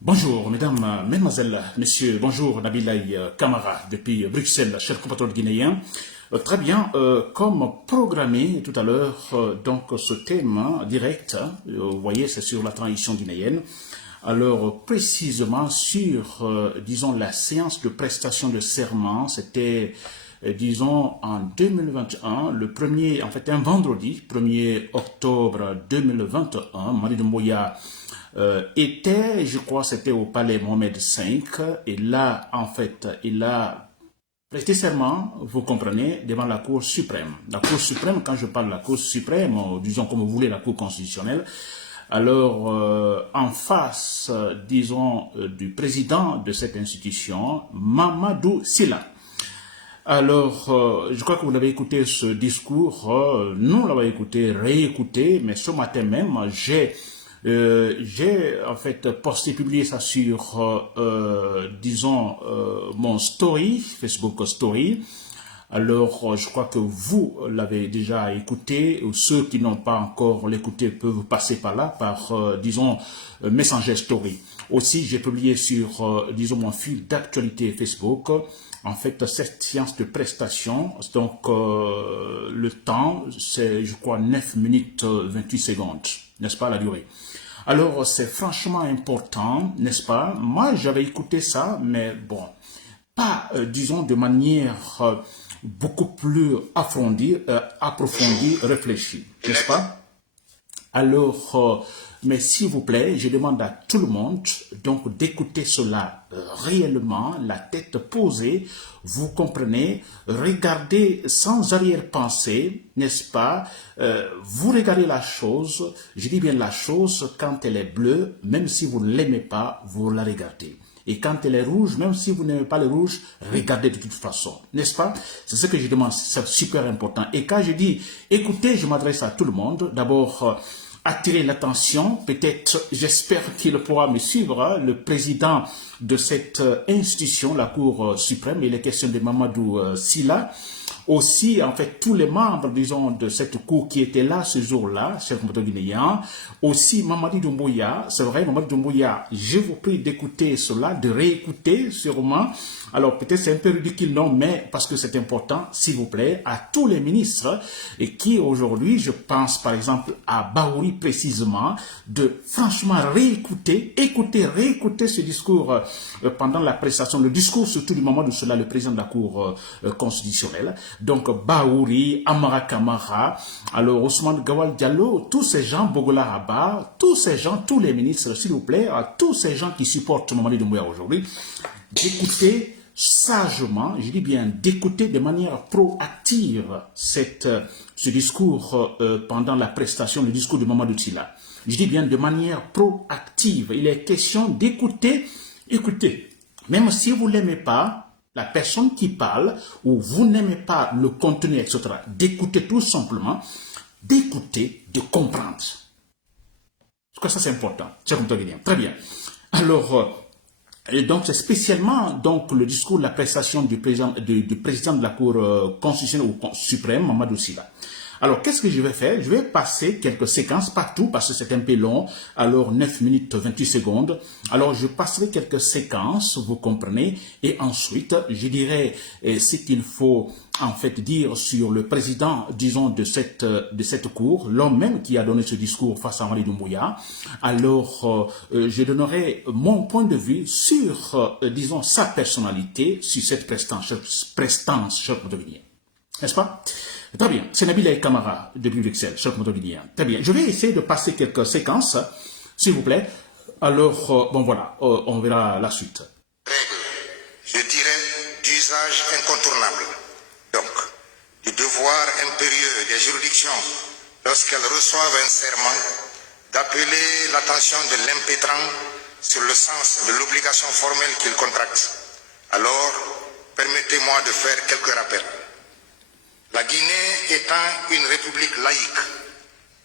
Bonjour, mesdames, mesdemoiselles, messieurs, bonjour, Nabilaï Kamara, depuis Bruxelles, cher compatriote guinéen. Très bien, comme programmé tout à l'heure, donc ce thème direct, vous voyez, c'est sur la transition guinéenne. Alors, précisément sur, disons, la séance de prestation de serment, c'était, disons, en 2021, le premier, en fait, un vendredi, 1er octobre 2021, Mali Doumbouya était, je crois, c'était au palais Mohamed V, et là, en fait, il a prêté serment, vous comprenez, devant la Cour suprême. La Cour suprême, quand je parle de la Cour suprême, disons comme vous voulez, la Cour constitutionnelle, alors, en face, disons, du président de cette institution, Mamadou Silla. Alors, je crois que vous l'avez écouté ce discours, nous l'avons écouté, réécouté, mais ce matin même, j'ai en fait posté, publié ça sur, disons, mon story, Facebook Story. Alors, je crois que vous l'avez déjà écouté, ou ceux qui n'ont pas encore l'écouté peuvent passer par là, par, disons, Messenger Story. Aussi, j'ai publié sur, disons, mon fil d'actualité Facebook, en fait, cette séance de prestation. Donc, le temps, c'est, je crois, 9 minutes 28 secondes, n'est-ce pas, la durée. Alors, c'est franchement important, n'est-ce pas? Moi, j'avais écouté ça, mais bon, pas, disons, de manière beaucoup plus approfondie, réfléchie, n'est-ce pas? Alors, mais s'il vous plaît, je demande à tout le monde donc d'écouter cela réellement, la tête posée, vous comprenez, regardez sans arrière-pensée, n'est-ce pas? Vous regardez la chose, je dis bien la chose, quand elle est bleue, même si vous ne l'aimez pas, vous la regardez. Et quand elle est rouge, même si vous n'aimez pas le rouge, regardez de toute façon. N'est-ce pas? C'est ce que je demande, c'est super important. Et quand je dis écoutez, je m'adresse à tout le monde. D'abord, attirer l'attention, peut-être, j'espère qu'il pourra me suivre, hein, le président de cette institution, la Cour suprême, il est question de Mamadou Silla. Aussi, en fait, tous les membres, disons, de cette cour qui étaient là ce jour-là, chers compatriotes guinéens, aussi Mamadi Doumbouya, c'est vrai, Mamadi Doumbouya, je vous prie d'écouter cela, de réécouter sûrement. Alors, peut-être c'est un peu ridicule, non, mais parce que c'est important, s'il vous plaît, à tous les ministres, et qui aujourd'hui, je pense par exemple à Baouri précisément, de franchement réécouter, réécouter ce discours pendant la prestation, le discours surtout du moment de cela, le président de la Cour constitutionnelle. Donc Baouri, Amara Kamara, alors Ousmane Gawal Diallo, tous ces gens, Bogola Rabat, tous ces gens, tous les ministres, s'il vous plaît, à tous ces gens qui supportent Mamadi Doumbouya aujourd'hui, d'écouter sagement, je dis bien d'écouter de manière proactive ce discours pendant la prestation, le discours de Mamadou Silla. Je dis bien de manière proactive. Il est question d'écouter, écoutez, même si vous ne l'aimez pas, la personne qui parle, ou vous n'aimez pas le contenu, etc., d'écouter tout simplement, d'écouter, de comprendre. Parce que ça c'est important. Très bien. Alors, et donc, c'est spécialement donc, le discours de la prestation du président de la Cour constitutionnelle ou suprême, Mamadou Silla. Alors, qu'est-ce que je vais faire? Je vais passer quelques séquences partout parce que c'est un peu long. Alors, 9 minutes 28 secondes. Alors, je passerai quelques séquences, vous comprenez. Et ensuite, je dirai ce qu'il faut en fait dire sur le président, disons, de cette cour, l'homme même qui a donné ce discours face à Mamadi Doumbouya. Alors, je donnerai mon point de vue sur, disons, sa personnalité, sur cette prestance, cher Guinéen. N'est-ce pas? Très bien. C'est Nabil Kamara depuis Bruxelles, cher Guinéen. Très bien. Je vais essayer de passer quelques séquences, s'il vous plaît. Alors, bon voilà, on verra la suite. Règle, je dirais, d'usage incontournable. Donc, du devoir impérieux des juridictions, lorsqu'elles reçoivent un serment, d'appeler l'attention de l'impétrant sur le sens de l'obligation formelle qu'il contracte. Alors, permettez-moi de faire quelques rappels. La Guinée étant une république laïque,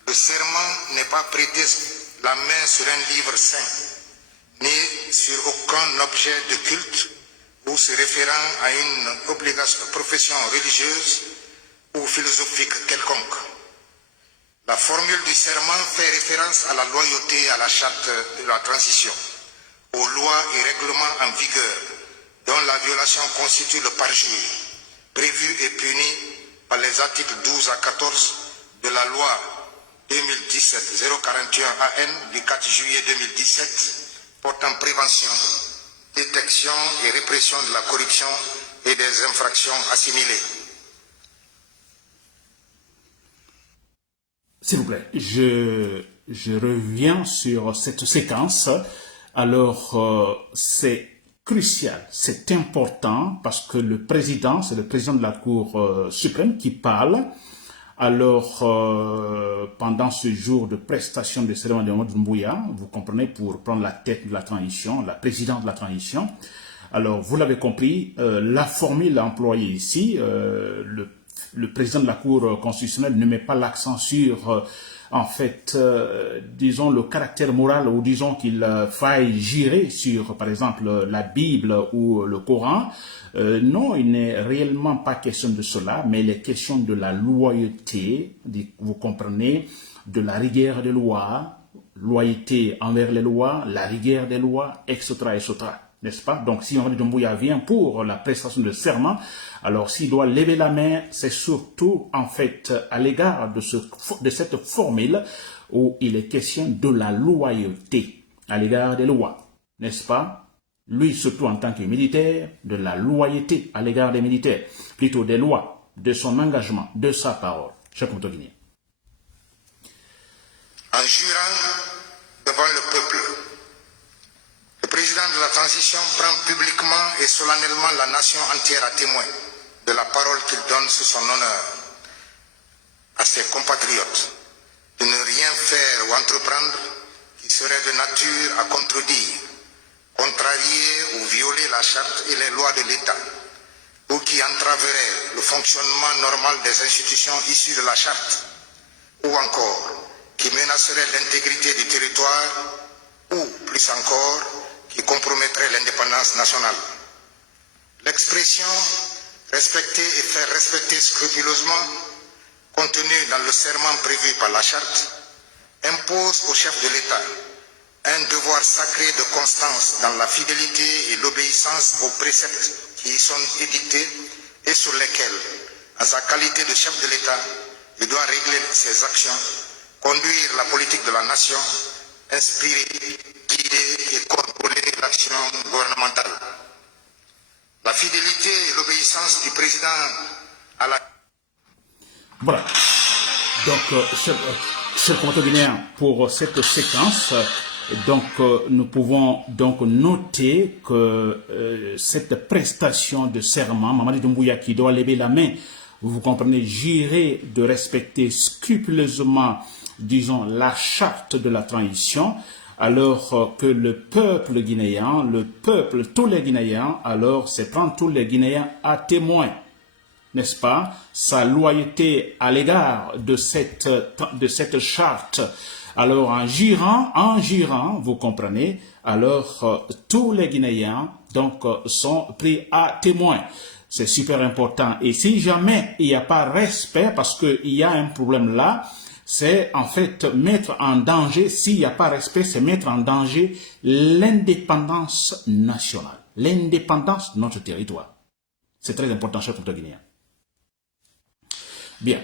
le serment n'est pas prêté la main sur un livre saint, ni sur aucun objet de culte ou se référant à une profession religieuse ou philosophique quelconque. La formule du serment fait référence à la loyauté à la charte de la transition, aux lois et règlements en vigueur, dont la violation constitue le parjure, prévu et puni par les articles 12 à 14 de la loi 2017-041 AN du 4 juillet 2017 portant prévention, détection et répression de la corruption et des infractions assimilées. S'il vous plaît, je reviens sur cette séquence. Alors, c'est crucial, c'est important parce que le président, c'est le président de la Cour suprême qui parle. Alors, pendant ce jour de prestation de cérémonie de Mamadou Doumbouya, vous comprenez, pour prendre la tête de la transition, la présidente de la transition. Alors, vous l'avez compris, la formule employée ici, le président de la Cour constitutionnelle ne met pas l'accent sur, en fait, disons, le caractère moral, ou disons qu'il faille gérer sur, par exemple, la Bible ou le Coran. Non, il n'est réellement pas question de cela, mais il est question de la loyauté, vous comprenez, de la rigueur des lois, loyauté envers les lois, la rigueur des lois, etc., etc. N'est-ce pas? Donc, si Mamadou Doumbouya vient pour la prestation de serment, alors s'il doit lever la main, c'est surtout, en fait, à l'égard de cette formule où il est question de la loyauté à l'égard des lois. N'est-ce pas? Lui, surtout en tant que militaire, de la loyauté à l'égard des militaires, plutôt des lois, de son engagement, de sa parole. Cher compatriotes guinéens. En jurant devant le peuple, le président de la transition prend publiquement et solennellement la nation entière à témoin de la parole qu'il donne sous son honneur à ses compatriotes de ne rien faire ou entreprendre qui serait de nature à contredire, contrarier ou violer la charte et les lois de l'État, ou qui entraverait le fonctionnement normal des institutions issues de la charte, ou encore qui menacerait l'intégrité du territoire, ou plus encore, qui compromettrait l'indépendance nationale. L'expression « respecter et faire respecter scrupuleusement » contenue dans le serment prévu par la charte impose au chef de l'État un devoir sacré de constance dans la fidélité et l'obéissance aux préceptes qui y sont édictés et sur lesquels, en sa qualité de chef de l'État, il doit régler ses actions, conduire la politique de la nation, inspirer, guider et contrôler l'action gouvernementale. La fidélité et l'obéissance du président à la... Voilà. Donc, chers compatriotes guinéens, pour cette séquence, donc, nous pouvons donc noter que cette prestation de serment, Mamadou Doumbouya qui doit lever la main, vous comprenez, jurer de respecter scrupuleusement, disons, la charte de la transition, alors que le peuple guinéen, tous les Guinéens, alors c'est prendre tous les Guinéens à témoin, n'est-ce pas, sa loyauté à l'égard de cette charte. Alors en jurant, vous comprenez, alors tous les Guinéens donc sont pris à témoin. C'est super important. Et si jamais il n'y a pas respect, parce qu'il y a un problème là, c'est en fait mettre en danger, s'il n'y a pas respect, c'est mettre en danger l'indépendance nationale, l'indépendance de notre territoire. C'est très important, chers compatriotes guinéens. Bien.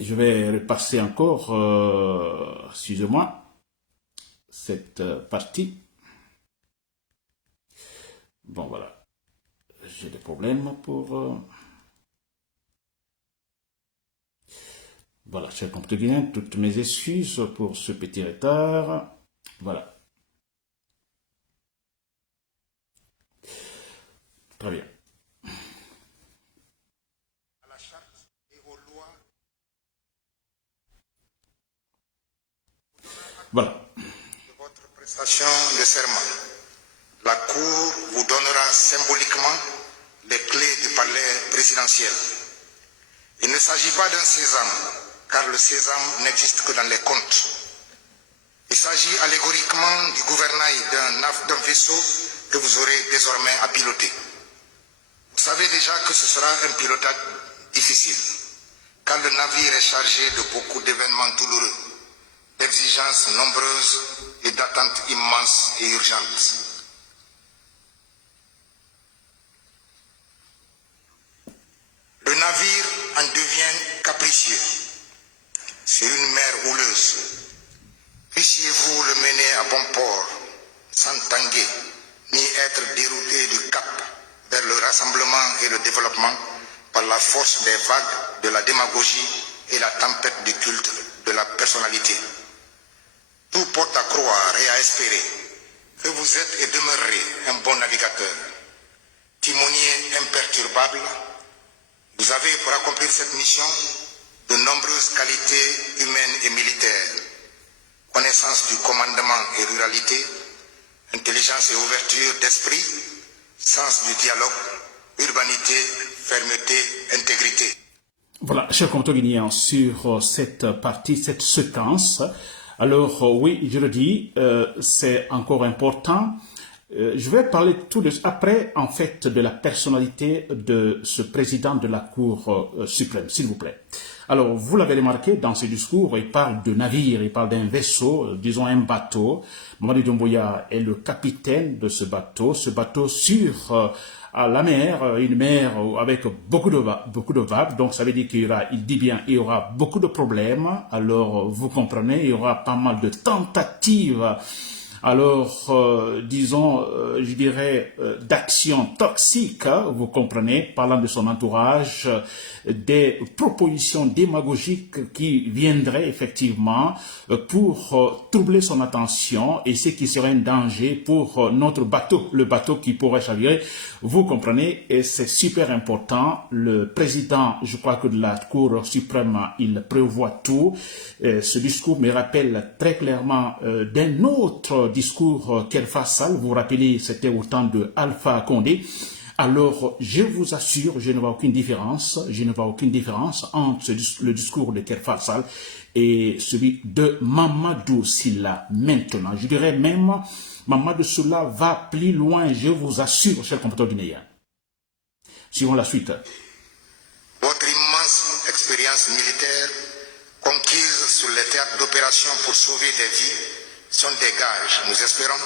Je vais repasser encore, excusez-moi, cette partie. Bon, voilà. J'ai des problèmes pour... Voilà, chers compatriotes guinéens, toutes mes excuses pour ce petit retard. Voilà. Très bien. Voilà. De votre prestation de serment, la Cour vous donnera symboliquement les clés du palais présidentiel. Il ne s'agit pas d'un sésame, car le sésame n'existe que dans les contes. Il s'agit allégoriquement du gouvernail d'un vaisseau que vous aurez désormais à piloter. Vous savez déjà que ce sera un pilotage difficile, car le navire est chargé de beaucoup d'événements douloureux, d'exigences nombreuses et d'attentes immenses et urgentes. Le navire en devient capricieux sur une mer houleuse. Puissiez-vous le mener à bon port, sans tanguer, ni être dérouté du cap vers le rassemblement et le développement par la force des vagues de la démagogie et la tempête du culte de la personnalité. Tout porte à croire et à espérer que vous êtes et demeurerez un bon navigateur, timonier imperturbable. Vous avez pour accomplir cette mission de nombreuses qualités humaines et militaires, connaissance du commandement et ruralité, intelligence et ouverture d'esprit, sens du dialogue, urbanité, fermeté, intégrité. Voilà, chers compatriotes guinéens, sur cette partie, cette séquence. Alors, oui, je le dis, c'est encore important. Je vais parler tout de suite après, en fait, de la personnalité de ce président de la Cour suprême, s'il vous plaît. Alors, vous l'avez remarqué, dans ce discours, il parle de navire, il parle d'un vaisseau, disons un bateau. Mamadi Doumbouya est le capitaine de ce bateau sur à la mer, une mer avec beaucoup de vagues, donc ça veut dire qu'il y aura, il dit bien, il y aura beaucoup de problèmes. Alors, vous comprenez, il y aura pas mal de tentatives. Alors, disons, je dirais, d'action toxique, vous comprenez, parlant de son entourage, des propositions démagogiques qui viendraient effectivement pour troubler son attention et ce qui serait un danger pour notre bateau, le bateau qui pourrait chavirer. Vous comprenez, et c'est super important. Le président, je crois que de la Cour suprême, il prévoit tout. Ce discours me rappelle très clairement d'un autre discours Kerfa Sall, vous vous rappelez, c'était au temps de Alpha Condé. Alors, je vous assure, je ne vois aucune différence entre le discours de Kerfa Sall et celui de Mamadou Sylla maintenant. Je dirais même, Mamadou Sylla va plus loin, je vous assure, chers compatriotes guinéens. Suivons la suite. Votre immense expérience militaire, conquise sur les théâtres d'opération pour sauver des vies, sont des gages, nous espérons,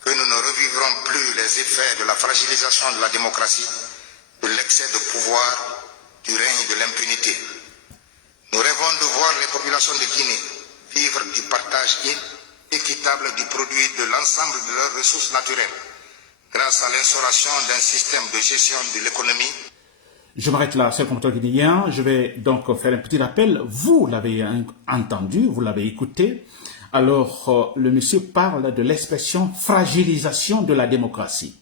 que nous ne revivrons plus les effets de la fragilisation de la démocratie, de l'excès de pouvoir, du règne de l'impunité. Nous rêvons de voir les populations de Guinée vivre du partage équitable du produit de l'ensemble de leurs ressources naturelles, grâce à l'instauration d'un système de gestion de l'économie. Je m'arrête là, chers compatriotes guinéens. Je vais donc faire un petit rappel. Vous l'avez entendu, vous l'avez écouté. Alors, le monsieur parle de l'expression fragilisation de la démocratie.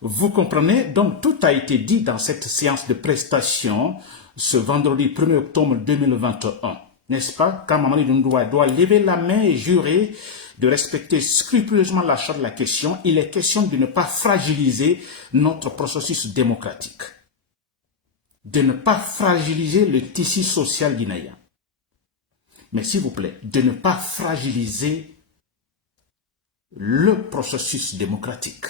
Vous comprenez, donc tout a été dit dans cette séance de prestation ce vendredi 1er octobre 2021. N'est-ce pas? Quand Mamadi Doumbouya doit lever la main et jurer de respecter scrupuleusement la charte de la question, il est question de ne pas fragiliser notre processus démocratique, de ne pas fragiliser le tissu social guinéen. Mais s'il vous plaît, de ne pas fragiliser le processus démocratique.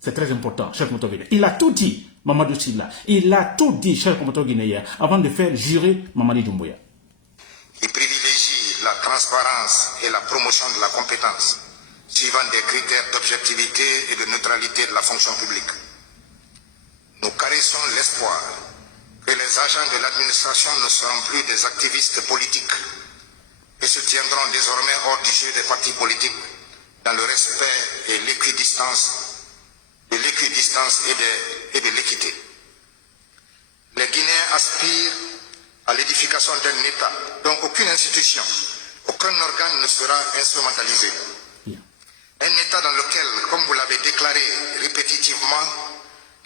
C'est très important, cher compatriotes guinéens. Il a tout dit, Mamadou Sylla. Il a tout dit, cher compatriotes guinéens, avant de faire jurer Mamadi Doumbouya. Qui privilégie la transparence et la promotion de la compétence, suivant des critères d'objectivité et de neutralité de la fonction publique. Nous caressons l'espoir que les agents de l'administration ne seront plus des activistes politiques et se tiendront désormais hors du jeu des partis politiques dans le respect et l'équidistance et de l'équité. Les Guinéens aspirent à l'édification d'un État dont aucune institution, aucun organe ne sera instrumentalisé. Un État dans lequel, comme vous l'avez déclaré répétitivement,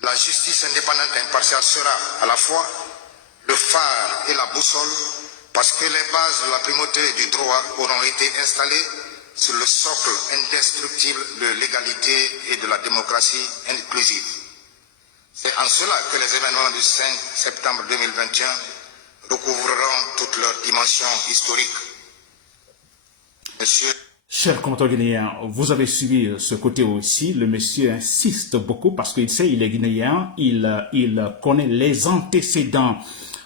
la justice indépendante et impartiale sera à la fois le phare et la boussole, parce que les bases de la primauté du droit auront été installées sur le socle indestructible de l'égalité et de la démocratie inclusive. C'est en cela que les événements du 5 septembre 2021 recouvreront toute leur dimension historique. Monsieur... Chers compatriotes guinéens, vous avez suivi ce côté aussi. Le monsieur insiste beaucoup parce qu'il sait, il est guinéen, il connaît les antécédents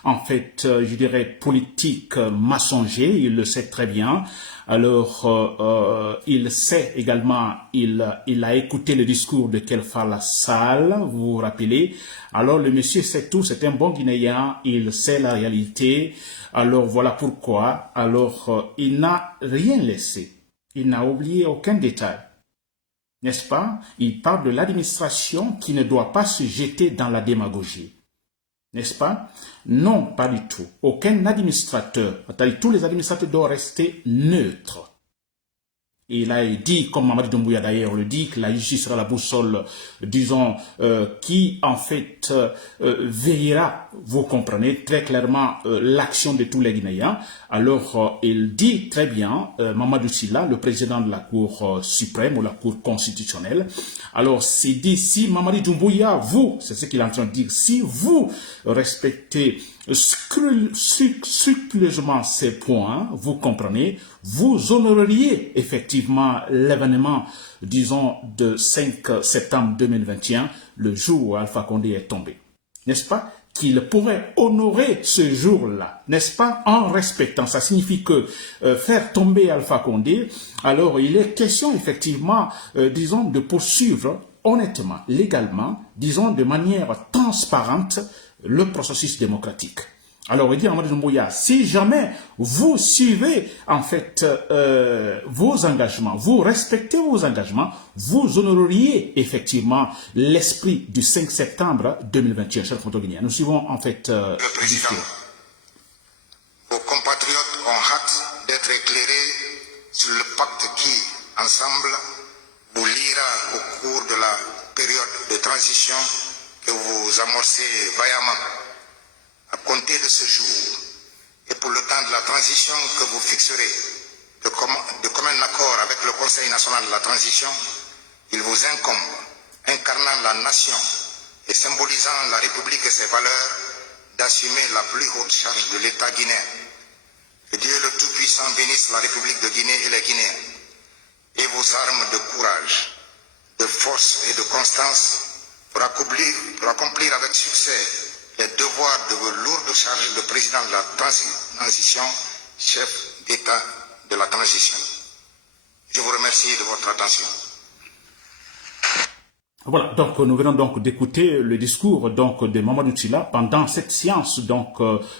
en fait, je dirais, politique mensonger, il le sait très bien. Alors, il sait également, il a écouté le discours de Kelfa Sall, vous vous rappelez. Alors, le monsieur sait tout, c'est un bon Guinéen, il sait la réalité. Alors, voilà pourquoi. Alors, il n'a rien laissé. Il n'a oublié aucun détail. N'est-ce pas? Il parle de l'administration qui ne doit pas se jeter dans la démagogie. N'est-ce pas? Non, pas du tout. Aucun administrateur, tous les administrateurs doivent rester neutres. Et il a dit, comme Mamadi Doumbouya d'ailleurs le dit, que la justice sera la boussole, disons, qui en fait veillera, vous comprenez très clairement l'action de tous les Guinéens. Alors, il dit très bien, Mamadou Sylla, le président de la Cour suprême ou la Cour constitutionnelle, alors c'est dit, si Mamadi Doumbouya, vous, c'est ce qu'il est en train de dire, si vous respectez scrupuleusement ces points, vous comprenez, vous honoreriez effectivement l'événement, disons, de 5 septembre 2021, le jour où Alpha Condé est tombé. N'est-ce pas? Qu'il pourrait honorer ce jour-là, n'est-ce pas? En respectant. Ça signifie que faire tomber Alpha Condé, alors il est question effectivement, disons, de poursuivre honnêtement, légalement, disons, de manière transparente, le processus démocratique. Alors, il dit à Mamadi Doumbouya, si jamais vous suivez, en fait, vos engagements, vous respectez vos engagements, vous honoreriez effectivement l'esprit du 5 septembre 2021, cher Guinéen. Nous suivons, en fait, le président. Vos compatriotes ont hâte d'être éclairés sur le pacte qui, ensemble, vous liera au cours de la période de transition que vous amorcez vaillamment à compter de ce jour et pour le temps de la transition que vous fixerez de commun accord avec le Conseil national de la transition, il vous incombe, incarnant la nation et symbolisant la République et ses valeurs, d'assumer la plus haute charge de l'État guinéen. Que Dieu le Tout-Puissant bénisse la République de Guinée et les Guinéens et vos armes de courage, de force et de constance pour accomplir avec succès les devoirs de vos lourdes charges de président de la transition, chef d'État de la transition. Je vous remercie de votre attention. Voilà, donc nous venons donc d'écouter le discours donc de Mamadou Sylla pendant cette séance donc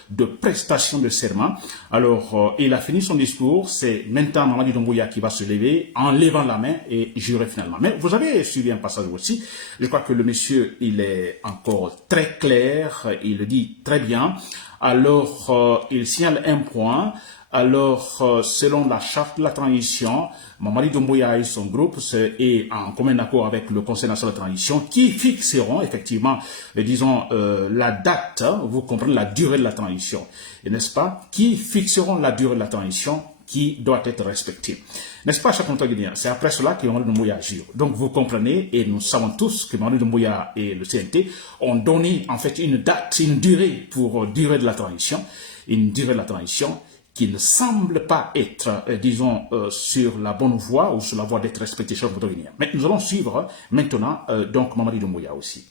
de prestation de serment. Alors, il a fini son discours, c'est maintenant Mamadi Doumbouya qui va se lever en levant la main et jurer finalement. Mais vous avez suivi un passage aussi, je crois que le monsieur, il est encore très clair, il le dit très bien. Alors, il signale un point. Alors, selon la charte de la transition, Mamadi Doumbouya et son groupe est en commun accord avec le Conseil national de transition qui fixeront effectivement, disons, la date, vous comprenez, la durée de la transition, n'est-ce pas? Qui fixeront la durée de la transition qui doit être respectée. N'est-ce pas, chers compatriotes guinéens? C'est après cela que Mamadi Doumbouya jure. Donc, vous comprenez, et nous savons tous que Mamadi Doumbouya et le CNT ont donné, en fait, une date, une durée pour durée de la transition, une durée de la transition qui ne semble pas être, disons, sur la bonne voie ou sur la voie d'être respecté chez le Guinéen. Mais nous allons suivre maintenant, donc, Mamadi Doumbouya aussi.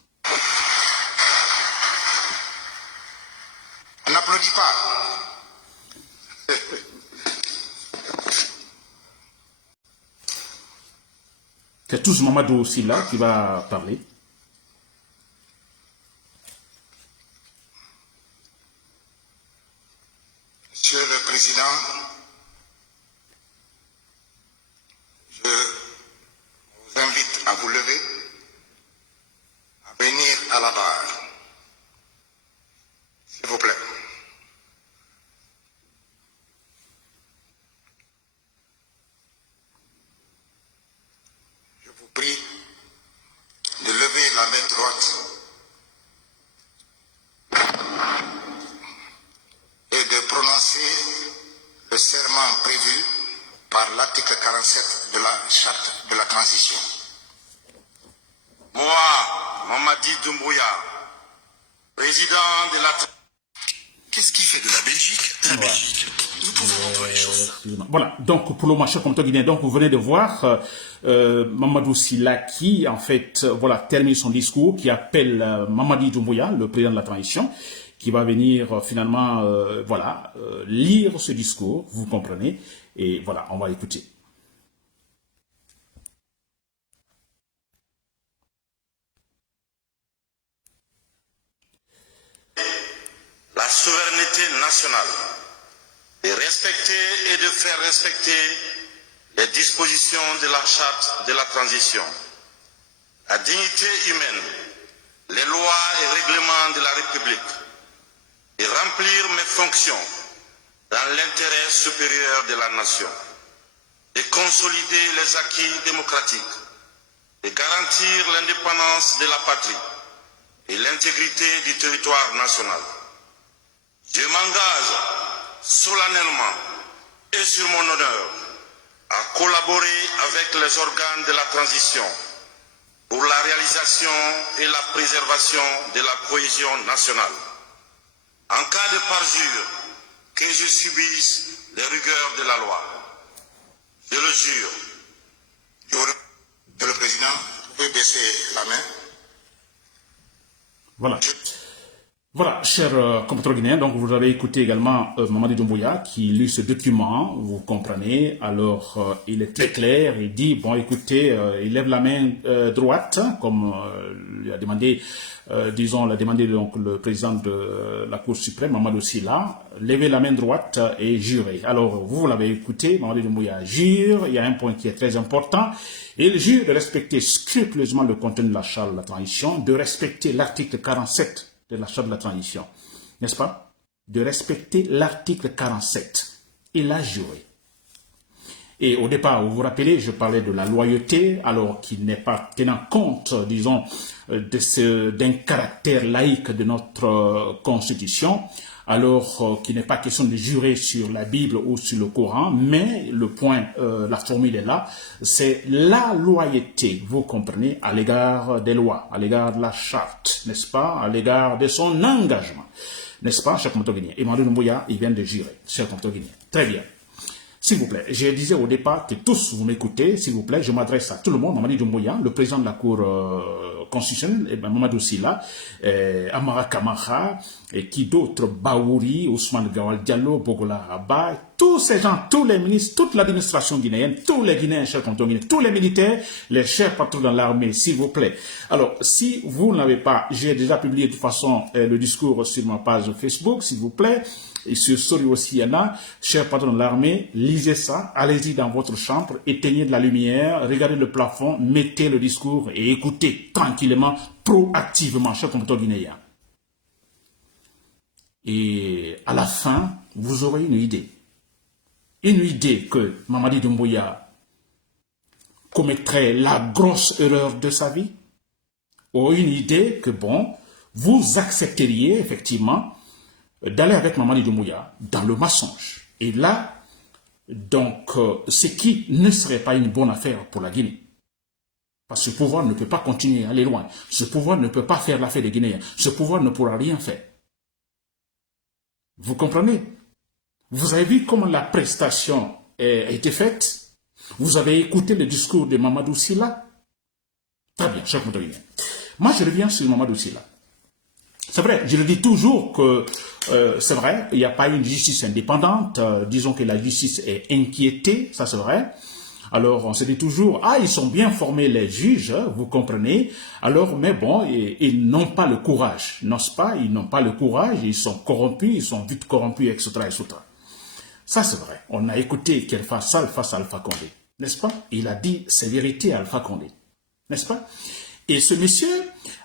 On n'applaudit pas. C'est tous Mamadou Sylla qui va parler. Monsieur le Président, je vous invite à vous lever, à venir à la barre. S'il vous plaît. Je vous prie de lever la main droite et de prononcer le serment prévu par l'article 47 de la Charte de la transition. Moi, Mamadi Doumbouya, président de la... Qu'est-ce qui fait de la Belgique la Belgique? Nous pouvons voir les choses. Voilà, donc pour le marché comme Guinéen, donc vous venez de voir Mamadou Sylla qui, en fait, voilà, termine son discours, qui appelle Mamadi Doumbouya, le président de la transition, qui va venir finalement, voilà, lire ce discours, vous comprenez, et voilà, on va écouter. La souveraineté nationale, de respecter et de faire respecter les dispositions de la charte de la transition, la dignité humaine, les lois et règlements de la République, et remplir mes fonctions dans l'intérêt supérieur de la nation, de consolider les acquis démocratiques, de garantir l'indépendance de la patrie et l'intégrité du territoire national. Je m'engage solennellement et sur mon honneur à collaborer avec les organes de la transition pour la réalisation et la préservation de la cohésion nationale. En cas de parjure, que je subisse les rigueurs de la loi. Je le jure. Monsieur le Président, vous pouvez baisser la main. Voilà. Voilà, chers compatriotes guinéens, donc vous avez écouté également Mamadi Doumbouya qui lit ce document, vous comprenez, alors il est très clair, il dit, bon écoutez, il lève la main droite, comme lui a demandé, disons, l'a demandé donc le président de la Cour suprême, Mamadou Sylla, levez la main droite et jurez. Alors vous l'avez écouté, Mamadi Doumbouya jure, il y a un point qui est très important, il jure de respecter scrupuleusement le contenu de la charte de la transition, de respecter l'article 47 de la charte de la transition, n'est-ce pas? De respecter l'article 47. Il a juré. Et au départ, vous vous rappelez, je parlais de la loyauté, alors qu'il n'est pas tenant compte, disons, d'un caractère laïque de notre Constitution, alors qu'il n'est pas question de jurer sur la Bible ou sur le Coran, mais le point, la formule est là, c'est la loyauté, vous comprenez, à l'égard des lois, à l'égard de la charte, n'est-ce pas, à l'égard de son engagement, n'est-ce pas, cher compatriote guinéen. Emmanuel Doumbouya, il vient de jurer, cher compatriote guinéen. Très bien. S'il vous plaît, je disais au départ que tous vous m'écoutez, s'il vous plaît, je m'adresse à tout le monde, Mamadi Doumbouya, le président de la Cour constitutionnelle, Mamadou Sylla, Amara Kamara, et qui d'autres, Baouri, Ousmane Gawal Diallo, Bogola Abba, tous ces gens, tous les ministres, toute l'administration guinéenne, tous les Guinéens, chers compatriotes guinéens, tous les militaires, les chers patrons dans l'armée, s'il vous plaît. Alors, si vous n'avez pas, j'ai déjà publié de toute façon le discours sur ma page Facebook, s'il vous plaît, et sur Story aussi, il y en a, chers patrons de l'armée, lisez ça, allez-y dans votre chambre, éteignez de la lumière, regardez le plafond, mettez le discours et écoutez tranquillement, proactivement, chers compatriotes guinéens. Et à la fin, vous aurez une idée. Une idée que Mamadi Doumbouya commettrait la grosse erreur de sa vie, ou une idée que, bon, vous accepteriez effectivement d'aller avec Mamadi Doumbouya dans le mensonge. Et là, donc, ce qui ne serait pas une bonne affaire pour la Guinée. Parce que ce pouvoir ne peut pas continuer à aller loin. Ce pouvoir ne peut pas faire l'affaire des Guinéens. Ce pouvoir ne pourra rien faire. Vous comprenez? Vous avez vu comment la prestation a été faite? Vous avez écouté le discours de Mamadou Sylla? Très bien, cher compatriote guinéen. Moi, je reviens sur Mamadou Sylla. C'est vrai, je le dis toujours que c'est vrai, il n'y a pas une justice indépendante, disons que la justice est inquiétée, ça c'est vrai. Alors on se dit toujours, ah ils sont bien formés les juges, vous comprenez, alors mais bon, ils n'ont pas le courage, n'est-ce pas, ils n'ont pas le courage, ils sont corrompus, ils sont vite corrompus, etc. etc. Ça c'est vrai, on a écouté Kelfa Sall face à Alpha Condé, n'est-ce pas, il a dit ses vérités à Alpha Condé, n'est-ce pas. Et ce monsieur,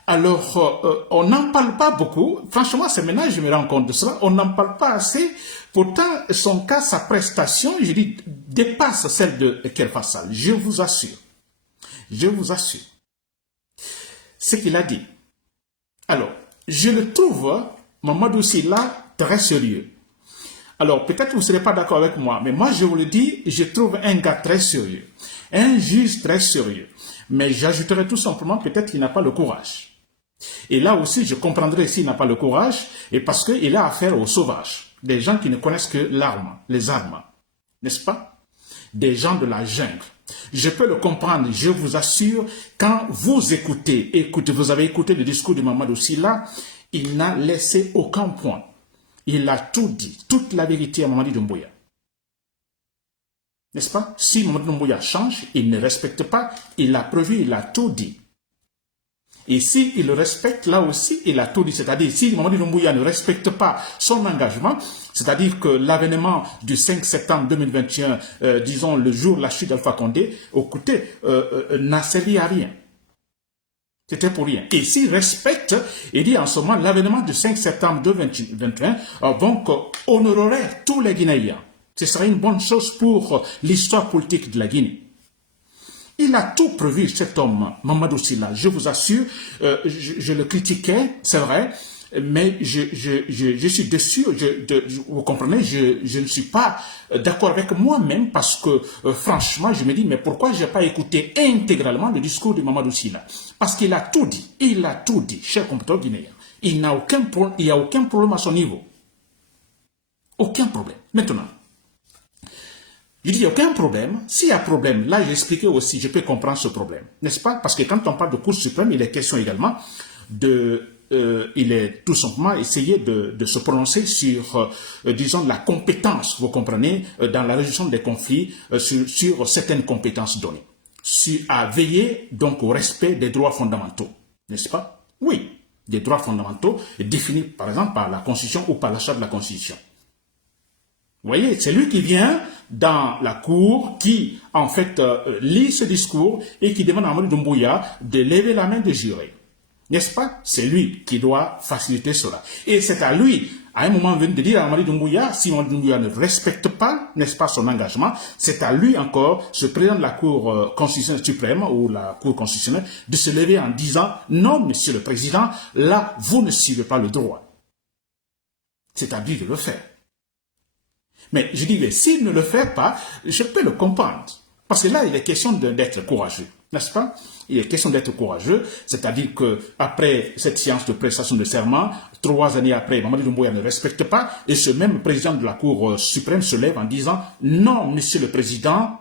alors, on n'en parle pas beaucoup. Franchement, c'est maintenant que je me rends compte de cela. On n'en parle pas assez. Pourtant, son cas, sa prestation, je dis, dépasse celle de Kelfa Sall. Je vous assure. Je vous assure. Ce qu'il a dit. Alors, je le trouve, Mamadou Sylla, très sérieux. Alors, peut-être que vous ne serez pas d'accord avec moi, mais moi, je vous le dis, je trouve un gars très sérieux. Un juge très sérieux. Mais j'ajouterai tout simplement, peut-être qu'il n'a pas le courage. Et là aussi, je comprendrai s'il n'a pas le courage, et parce qu'il a affaire aux sauvages, des gens qui ne connaissent que l'arme, les armes, n'est-ce pas? Des gens de la jungle. Je peux le comprendre, je vous assure, quand vous écoutez, vous avez écouté le discours de Mamadou Sylla, Il n'a laissé aucun point. Il a tout dit, toute la vérité à Mamadi Doumbouya. N'est-ce pas? Si Mamadi Doumbouya change, il ne respecte pas, il l'a prévu, il a tout dit. Et s'il le respecte, là aussi, il a tout dit. C'est-à-dire, si Mamadi Doumbouya ne respecte pas son engagement, c'est-à-dire que l'avènement du 5 septembre 2021, disons le jour de la chute d'Alpha Condé, écoutez, n'a servi à rien. C'était pour rien. Et s'il respecte, il dit en ce moment, l'avènement du 5 septembre 2021, donc, honorerait tous les Guinéens. Ce serait une bonne chose pour l'histoire politique de la Guinée. Il a tout prévu, cet homme, Mamadou Sylla. Je vous assure, je le critiquais, c'est vrai, mais je suis déçu, vous comprenez, je ne suis pas d'accord avec moi-même parce que, franchement, je me dis, mais pourquoi je n'ai pas écouté intégralement le discours de Mamadou Sylla? Parce qu'il a tout dit, cher compatriote guinéen. Il n'y a aucun problème à son niveau. Aucun problème. Maintenant, je dis, il n'y a aucun problème. S'il y a problème, là, j'ai expliqué aussi, je peux comprendre ce problème. N'est-ce pas? Parce que quand on parle de Cour suprême, il est question également il est tout simplement essayé de se prononcer sur, disons, la compétence, vous comprenez, dans la résolution des conflits, sur certaines compétences données. À veiller, donc, au respect des droits fondamentaux. N'est-ce pas? Oui, des droits fondamentaux définis, par exemple, par la Constitution ou par la charte de la Constitution. Vous voyez, c'est lui qui vient dans la cour, qui en fait lit ce discours et qui demande à Mamadou Doumbouya de lever la main de jurer. N'est-ce pas? C'est lui qui doit faciliter cela. Et c'est à lui, à un moment venu, de dire à Mamadou Doumbouya, si Mamadou Doumbouya ne respecte pas, n'est-ce pas, son engagement, c'est à lui encore, ce président de la Cour constitutionnelle suprême ou la Cour constitutionnelle, de se lever en disant, non, monsieur le président, là, vous ne suivez pas le droit. C'est à lui de le faire. Mais je dis, mais s'il ne le fait pas, je peux le comprendre. Parce que là, il est question d'être courageux, n'est-ce pas? Il est question d'être courageux, c'est-à-dire qu'après cette séance de prestation de serment, 3 années après, Mamadou Doumbouya ne respecte pas, et ce même président de la Cour suprême se lève en disant, non, monsieur le président,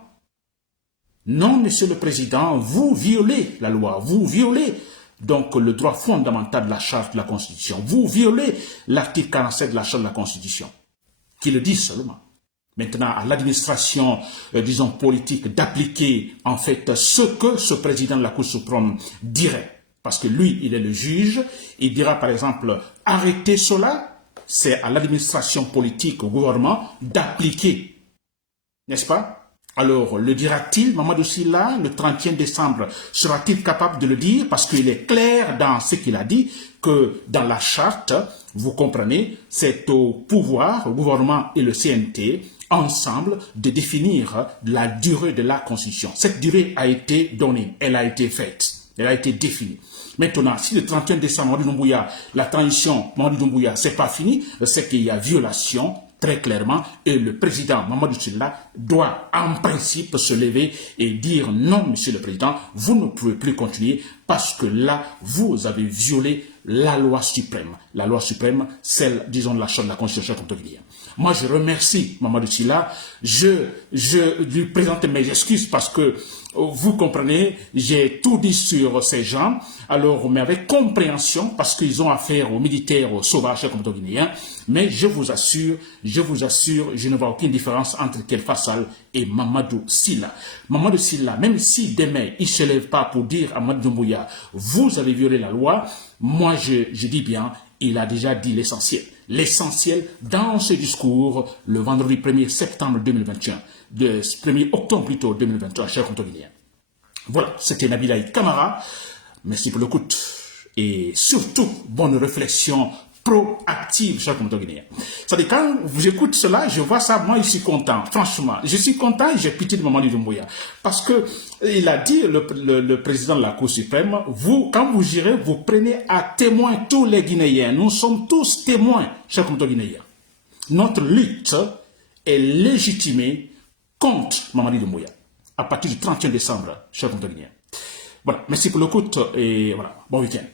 vous violez la loi, vous violez donc le droit fondamental de la charte de la Constitution, vous violez l'article 47 de la charte de la Constitution. Qui le disent seulement. Maintenant, à l'administration, disons, politique, d'appliquer, en fait, ce que ce président de la Cour suprême dirait. Parce que lui, il est le juge. Il dira, par exemple, arrêtez cela. C'est à l'administration politique, au gouvernement, d'appliquer. N'est-ce pas? Alors, le dira-t-il, Mamadou Sylla, le 31 décembre, sera-t-il capable de le dire? Parce qu'il est clair dans ce qu'il a dit, que dans la charte, vous comprenez, c'est au pouvoir, au gouvernement et le CNT, ensemble, de définir la durée de la Constitution. Cette durée a été donnée, elle a été faite, elle a été définie. Maintenant, si le 31 décembre, Mamadou Doumbouya, la transition Mamadou Doumbouya, c'est pas fini, c'est qu'il y a violation, très clairement, et le président Mamadou Sylla doit en principe se lever et dire non, monsieur le président, vous ne pouvez plus continuer parce que là, vous avez violé la loi suprême. La loi suprême, celle, disons, de la charte de la Constitution guinéenne. Moi, je remercie Mamadou Sylla, je lui présente mes excuses parce que, vous comprenez, j'ai tout dit sur ces gens, alors, mais avec compréhension, parce qu'ils ont affaire aux militaires, aux sauvages comme guinéens, mais je vous assure, je ne vois aucune différence entre Kelfa Sall et Mamadou Sylla. Mamadou Sylla, même si demain, il ne se lève pas pour dire à Mamadou Doumbouya, vous avez violé la loi, moi, je dis bien, il a déjà dit l'essentiel. L'essentiel dans ce discours, le vendredi 1er septembre 2021, le 1er octobre plutôt 2023, chers compatriotes. Voilà, c'était Nabil Camara. Merci pour l'écoute. Et surtout, bonne réflexion proactive, chers compatriotes. C'est-à-dire, quand j'écoute cela, je vois ça, moi, je suis content. Franchement, je suis content et j'ai pitié de Mamadou Doumbouya. Parce que, il a dit, le président de la Cour suprême, vous, quand vous irez, vous prenez à témoin tous les Guinéens. Nous sommes tous témoins, chers compatriotes guinéens. Notre lutte est légitimée contre Mamadou Doumbouya à partir du 31 décembre, chers compatriotes guinéens. Voilà, merci pour l'écoute et voilà, bon week-end.